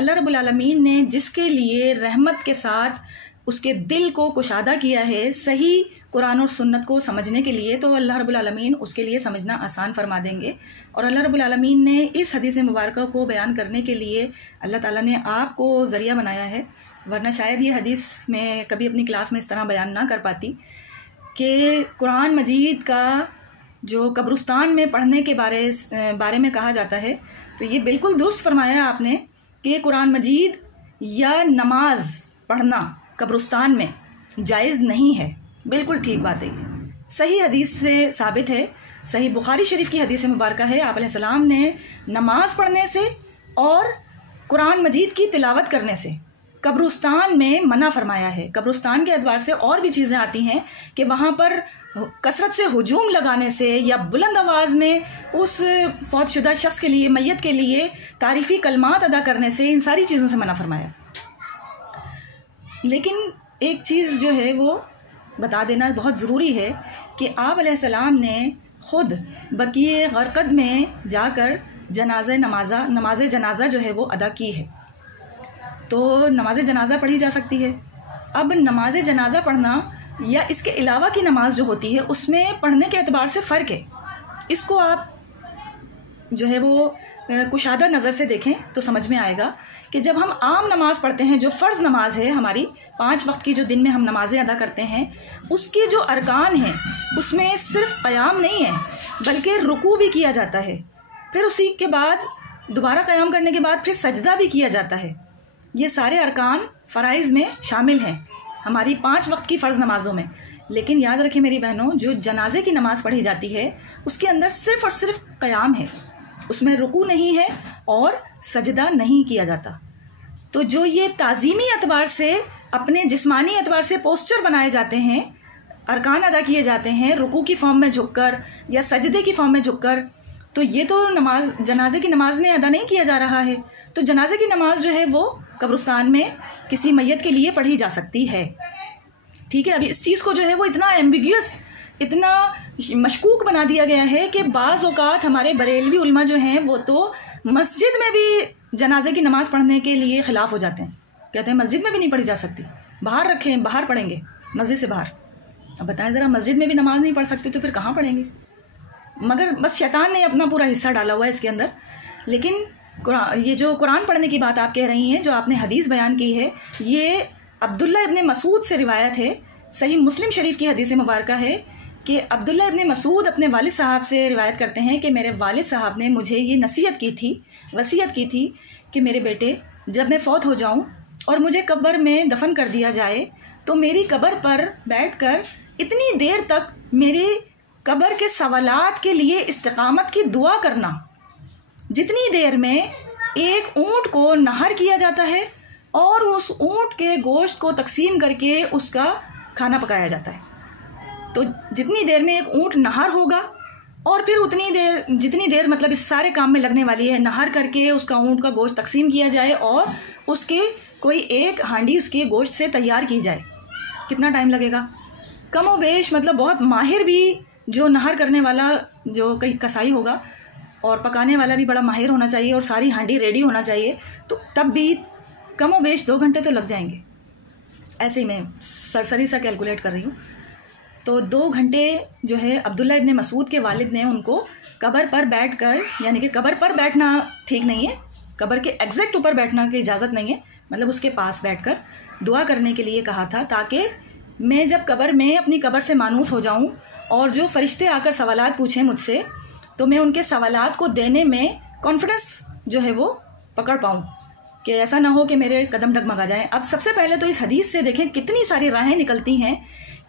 अल्लाह रब्बुल आलमीन ने जिसके लिए रहमत के साथ उसके दिल को कुशादा किया है सही कुरान और सुन्नत को समझने के लिए, तो अल्लाह रब्बुल आलमीन उसके लिए समझना आसान फरमा देंगे। और अल्लाह रब्बुल आलमीन ने इस हदीस मुबारक को बयान करने के लिए अल्लाह ताला ने आपको ज़रिया बनाया है, वरना शायद ये हदीस में कभी अपनी क्लास में इस तरह बयान ना कर पाती कि कुरान मजीद का जो कब्रिस्तान में पढ़ने के बारे में कहा जाता है, तो ये बिल्कुल दुरुस्त फरमाया आपने कि कुरान मजीद या नमाज पढ़ना कब्रिस्तान में जायज़ नहीं है। बिल्कुल ठीक बात है, ये सही हदीस से साबित है। सही बुखारी शरीफ की हदीस मुबारक है, आप अलैहिस्सलाम ने नमाज पढ़ने से और कुरान मजीद की तिलावत करने से कब्रिस्तान में मना फरमाया है। कब्रिस्तान के एतबार से और भी चीज़ें आती हैं कि वहाँ पर कसरत से हुजूम लगाने से या बुलंद आवाज़ में उस फौतशुदा शख्स के लिए, मैयत के लिए तारीफ़ी कलमात अदा करने से, इन सारी चीज़ों से मना फरमाया। लेकिन एक चीज़ जो है वो बता देना बहुत ज़रूरी है कि आप अलैहिस्सलाम ने ख़ुद बकीए गरक़द में जाकर नमाज जनाजा जो है वो अदा की है, तो नमाज जनाजा पढ़ी जा सकती है। अब नमाज जनाजा पढ़ना या इसके अलावा की नमाज जो होती है उसमें पढ़ने के एतबार से फ़र्क है। इसको आप जो है वो कुशादा नज़र से देखें तो समझ में आएगा कि जब हम आम नमाज पढ़ते हैं, जो फ़र्ज़ नमाज है हमारी 5 वक्त की, जो दिन में हम नमाजें अदा करते हैं, उसके जो अरकान हैं उसमें सिर्फ क़याम नहीं है बल्कि रुकू भी किया जाता है, फिर उसी के बाद दोबारा क़याम करने के बाद फिर सजदा भी किया जाता है। ये सारे अरकान फ़राइज़ में शामिल हैं हमारी 5 वक्त की फ़र्ज़ नमाज़ों में। लेकिन याद रखें मेरी बहनों, जो जनाजे की नमाज़ पढ़ी जाती है उसके अंदर सिर्फ़ और सिर्फ क़याम है, उसमें रुकू नहीं है और सजदा नहीं किया जाता। तो जो ये ताज़ीमी एतबार से, अपने जिस्मानी एतबार से पोस्चर बनाए जाते हैं, अरकान अदा किए जाते हैं रुकू की फॉर्म में झुककर या सजदे की फॉर्म में झुककर, तो ये तो नमाज जनाजे की नमाज में अदा नहीं किया जा रहा है। तो जनाजे की नमाज जो है वो कब्रिस्तान में किसी मैयत के लिए पढ़ी जा सकती है। ठीक है, अभी इस चीज़ को जो है वो इतना एम्बिग्यूअस, इतना मशकूक बना दिया गया है कि बाज़ औक़ात हमारे बरेलवी उलमा जो हैं वो तो मस्जिद में भी जनाजे की नमाज़ पढ़ने के लिए ख़िलाफ़ हो जाते हैं, कहते हैं मस्जिद में भी नहीं पढ़ी जा सकती, बाहर रखें, बाहर पढ़ेंगे, मस्जिद से बाहर। अब बताएं ज़रा, मस्जिद में भी नमाज नहीं पढ़ सकते तो फिर कहाँ पढ़ेंगे? मगर बस शैतान ने अपना पूरा हिस्सा डाला हुआ है इसके अंदर। लेकिन ये जो कुरान पढ़ने की बात आप कह रही हैं, जो आपने हदीस बयान की है, ये अब्दुल्ला इब्ने मसूद से रिवायत है। सही मुस्लिम शरीफ की हदीस मुबारक है कि अब्दुल्ला इब्ने मसूद अपने वालिद साहब से रिवायत करते हैं कि मेरे वालिद साहब ने मुझे ये नसीहत की थी, वसीयत की थी कि मेरे बेटे, जब मैं फ़ौत हो जाऊं और मुझे कब्र में दफन कर दिया जाए तो मेरी कब्र पर बैठकर इतनी देर तक मेरे कब्र के सवालात के लिए इस्तिकामत की दुआ करना, जितनी देर में एक ऊँट को नहर किया जाता है और उस ऊँट के गोश्त को तकसीम करके उसका खाना पकाया जाता है। तो जितनी देर में एक ऊँट नहर होगा और फिर उतनी देर, जितनी देर मतलब इस सारे काम में लगने वाली है, नहर करके उसका ऊँट का गोश्त तकसीम किया जाए और उसके कोई एक हांडी उसके गोश्त से तैयार की जाए, कितना टाइम लगेगा? कमो बेश मतलब बहुत माहिर भी जो नहर करने वाला जो कई कसाई होगा और पकाने वाला भी बड़ा माहिर होना चाहिए और सारी हांडी रेडी होना चाहिए, तो तब भी कमो बेश 2 घंटे तो लग जाएंगे। ऐसे ही मैं सरसरी सा कैलकुलेट कर रही हूँ। तो 2 घंटे जो है अब्दुल्ला इब्ने मसूद के वालिद ने उनको कब्र पर बैठकर, यानी कि कब्र पर बैठना ठीक नहीं है, कब्र के एग्जैक्ट ऊपर बैठना की इजाज़त नहीं है, मतलब उसके पास बैठकर दुआ करने के लिए कहा था, ताकि मैं जब कब्र में अपनी कब्र से मानूस हो जाऊं और जो फरिश्ते आकर सवालात पूछें मुझसे, तो मैं उनके सवालात को देने में कॉन्फिडेंस जो है वो पकड़ पाऊं, कि ऐसा ना हो कि मेरे कदम डगमगा जाएं। अब सबसे पहले तो इस हदीस से देखें कितनी सारी राहें निकलती हैं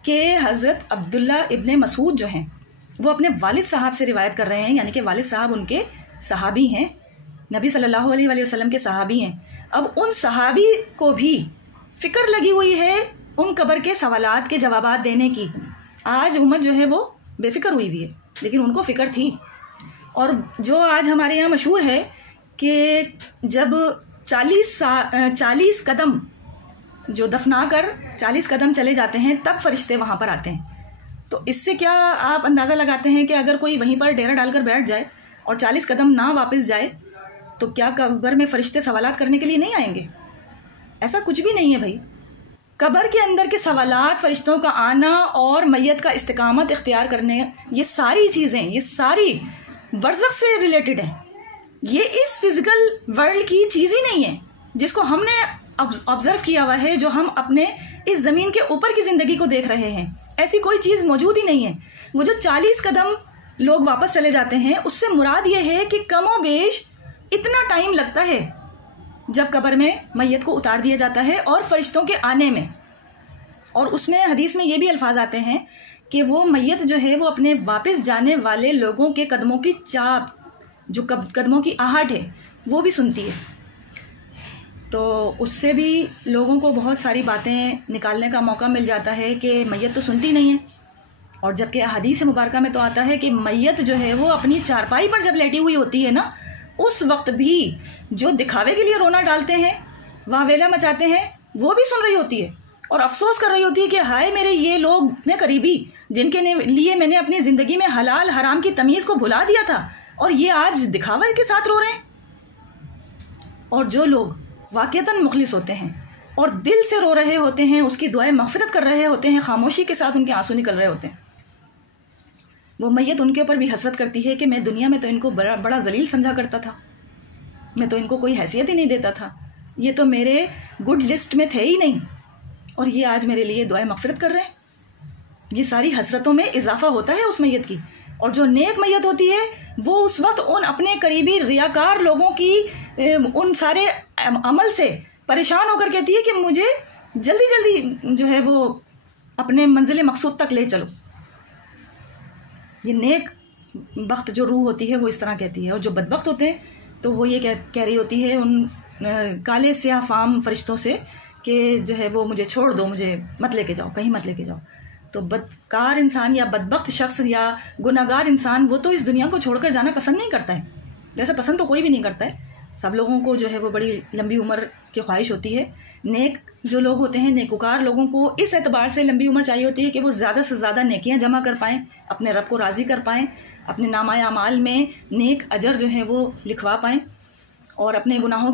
कि हज़रत अब्दुल्ला इब्ने मसूद जो हैं वो अपने वालिद साहब से रिवायत कर रहे हैं, यानी कि वालिद साहब उनके सहाबी हैं, नबी सल्लल्लाहु अलैहि वसल्लम के सहाबी हैं। अब उन सहाबी को भी फ़िक्र लगी हुई है उन कब्र के सवालात के जवाबात देने की। आज उम्मत जो है वो बेफिक्र हुई हुई है, लेकिन उनको फ़िक्र थी। और जो आज हमारे यहाँ मशहूर है कि जब 40 कदम जो दफना कर 40 कदम चले जाते हैं तब फरिश्ते वहाँ पर आते हैं। तो इससे क्या आप अंदाज़ा लगाते हैं कि अगर कोई वहीं पर डेरा डालकर बैठ जाए और 40 कदम ना वापस जाए तो क्या कब्र में फरिश्ते सवालात करने के लिए नहीं आएंगे? ऐसा कुछ भी नहीं है भाई। कब्र के अंदर के सवालात, फरिश्तों का आना और मैयत का इस्तिकामत इख्तियार करने, ये सारी चीज़ें, ये सारी बरज़ख से रिलेटेड हैं। ये इस फिजिकल वर्ल्ड की चीज़ ही नहीं है जिसको हमने ऑब्जर्व किया हुआ है, जो हम अपने इस ज़मीन के ऊपर की ज़िंदगी को देख रहे हैं। ऐसी कोई चीज़ मौजूद ही नहीं है। वो जो 40 कदम लोग वापस चले जाते हैं, उससे मुराद ये है कि कमो बेश इतना टाइम लगता है जब कब्र में मैयत को उतार दिया जाता है और फरिश्तों के आने में। और उसमें हदीस में ये भी अल्फाज आते हैं कि वो मैयत जो है वो अपने वापस जाने वाले लोगों के कदमों की चाप, जो कदमों की आहट है, वो भी सुनती है। तो उससे भी लोगों को बहुत सारी बातें निकालने का मौका मिल जाता है कि मैयत तो सुनती नहीं है। और जबकि हदीस मुबारका में तो आता है कि मैयत जो है वो अपनी चारपाई पर जब लेटी हुई होती है ना, उस वक्त भी जो दिखावे के लिए रोना डालते हैं, वावेला मचाते हैं, वो भी सुन रही होती है और अफसोस कर रही होती है कि हाय मेरे ये लोग इतने करीबी, जिनके लिए मैंने अपनी ज़िंदगी में हलाल हराम की तमीज़ को भुला दिया था, और ये आज दिखावे के साथ रो रहे हैं। और जो लोग वाक़ईतन मुखलिस होते हैं और दिल से रो रहे होते हैं, उसकी दुआएं मग़फ़िरत कर रहे होते हैं, खामोशी के साथ उनके आंसू निकल रहे होते हैं, वो मैयत उनके ऊपर भी हसरत करती है कि मैं दुनिया में तो इनको बड़ा जलील समझा करता था, मैं तो इनको कोई हैसियत ही नहीं देता था, ये तो मेरे गुड लिस्ट में थे ही नहीं, और ये आज मेरे लिए दुआएं मग़फ़िरत कर रहे हैं। ये सारी हसरतों में इजाफा होता है उस मैयत की। और जो नेक मैयत होती है वो उस वक्त उन अपने करीबी रियाकार लोगों की उन सारे अमल से परेशान होकर कहती है कि मुझे जल्दी जल्दी जो है वो अपने मंजिल मकसूद तक ले चलो। ये नेक वक्त जो रूह होती है वो इस तरह कहती है। और जो बदबख्त होते हैं तो वो ये कह रही होती है उन काले स्याह फाम फरिश्तों से कि जो है वो मुझे छोड़ दो, मुझे मत लेके जाओ, कहीं मत लेके जाओ। तो बदकार इंसान या बदबख्त शख्स या गुनाहगार इंसान वो तो इस दुनिया को छोड़कर जाना पसंद नहीं करता है। जैसे पसंद तो कोई भी नहीं करता है, सब लोगों को जो है वो बड़ी लंबी उम्र की ख्वाहिश होती है। नेक जो लोग होते हैं, नेकुकार लोगों को इस एतबार से लंबी उम्र चाहिए होती है कि वो ज़्यादा से ज़्यादा नेकियां जमा कर पाएँ, अपने रब को राज़ी कर पाएँ, अपने नामाए अमाल में नेक अजर जो है वो लिखवा पाएँ और अपने गुनाहों